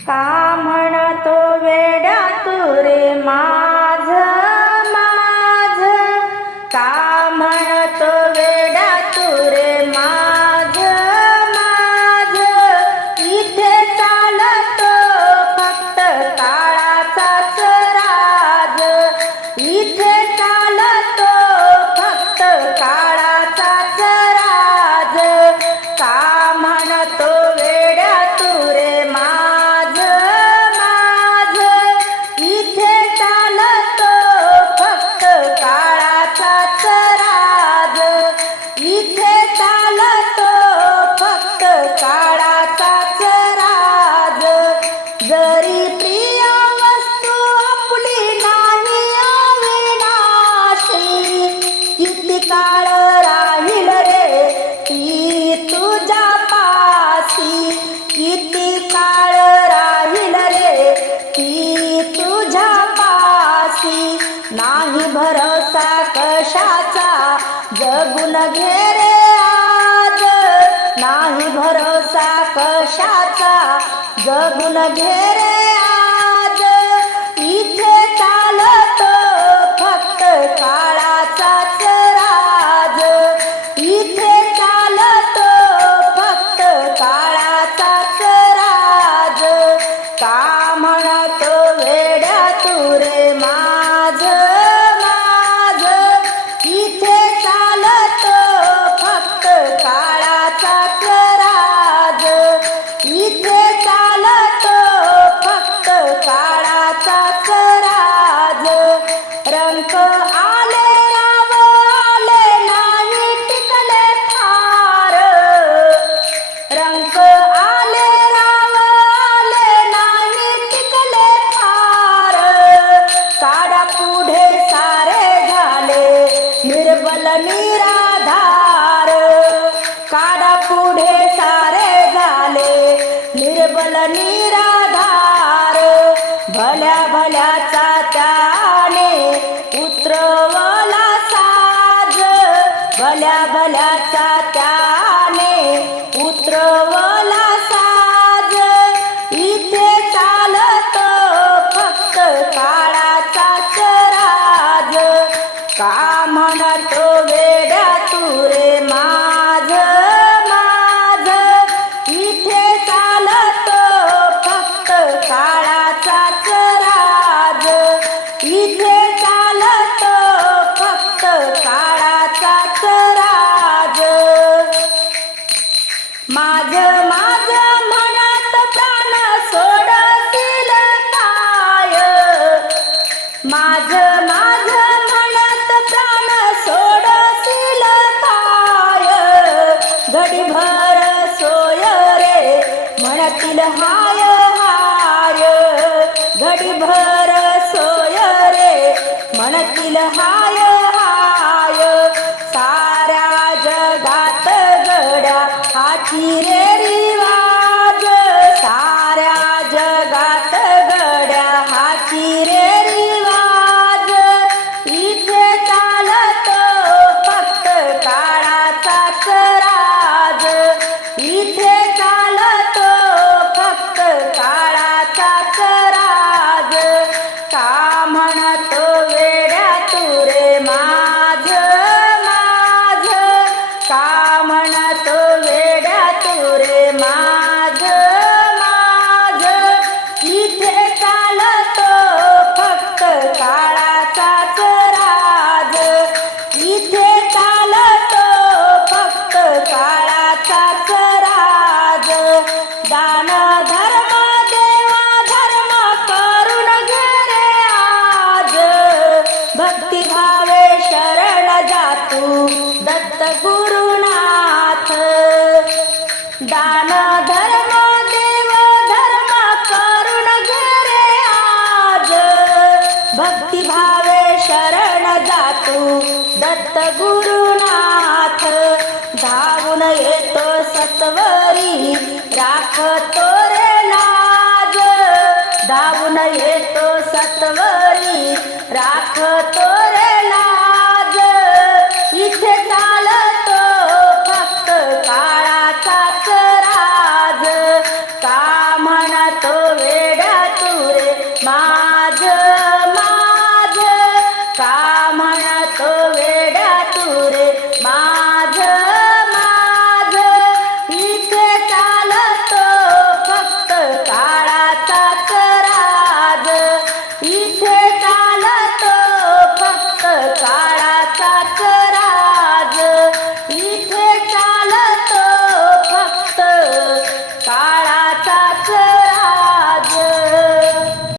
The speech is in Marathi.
का म्हणतो वेड्या तुरे मा काळ राहील रे. ती तुझ्या पासी किती काळ राहील रे. ती तुझ्या पासी नाही भरोसा कशाचा. जगून घे रे आज. नाही भरोसा कशाचा. जगून घे निराधार भल्या भल्याचा त्याने उतरवला साज भल्या भल्याचा त्याने उतरवला साज. इथे चालतो फक्त काळाचा राज का म्हणत माझ माझ मनात प्राण सोडतील काय? माझ माझ मनात प्राण सोडतील काय? घडीभर सोय रे म्हणतील हाय हाय. घडीभर सोय रे म्हणतील हाय. भक्ती भावे शरण जातू. दत्त गुरुनाथ. दान धर्म देव धर्म करुण घरे आज. भक्ती भावे शरण जातू. दत्त गुरुनाथ. धावून येतो सत्वरी राखतो धावून येतो सत्वरी. राखतो